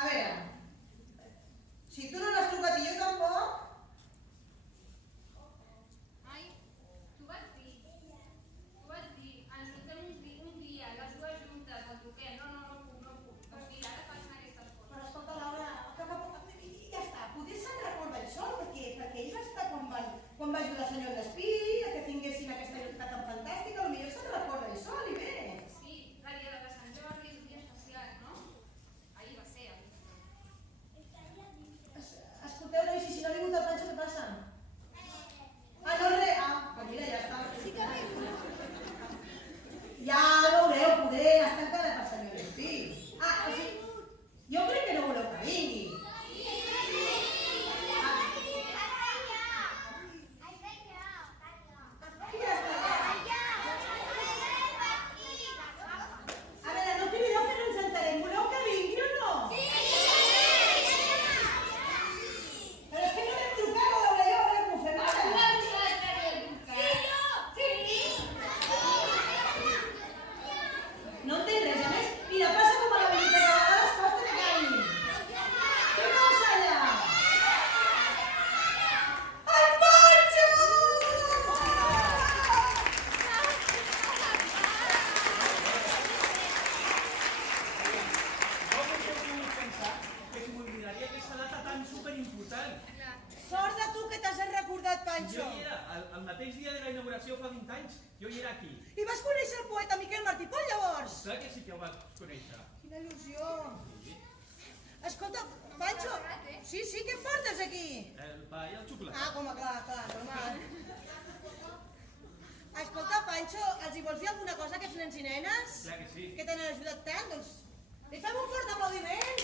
A veure, si tu no l'has trucat i jo tampoc... Ai, t'ho vaig dir. Ens juntem un dia, les dues juntes, el truquem. No puc. O sigui, ara passen aquestes coses. Però escolta, Laura, ja està, potser se'n recorda el sol, perquè ell va estar quan va ajudar el senyor Despí, que tinguessin aquesta llunitat tan fantàstica, potser se'n recorda el sol i bé. Sí, la dia de Sant Jordi és un dia especial, no? Ahir va ser. Escolteu, nois, i si no ha vingut el Pancho, què passa? Ah, no, res. Ah, doncs mira, ja està. Sí que ve. Ja veureu, poder estar encara per senyor Despí. Ah, o sigui, jo crec que no voleu que vingui. A veure, no crideu que no ens entenem. Voleu que vingui o no? Però és que no l'hem trucat, o veure jo, que ho fem ara. No entenc res, a més, mira, passa com a la biblioteca, a vegades costa que caigui. Què passa allà? El Pancho! Com us heu pogut pensar que si m'oblidaria aquesta data tan superimportant? Sort de tu que t'has recordat, Pancho. Jo hi era, el mateix dia de la inauguració fa 20 anys, jo hi era aquí. I vas conèixer el poeta Miquel Martí Pol, llavors? Clar que sí que ho vaig conèixer. Quina il·lusió. Escolta, Pancho, sí, què em portes aquí? El pa i el xocolat. Ah, com a clar, normal. Escolta, Pancho, els hi vols dir alguna cosa a aquests nens i nenes? Clar que sí. Que t'han ajudat tant? Doncs li fem un fort aplaudiment.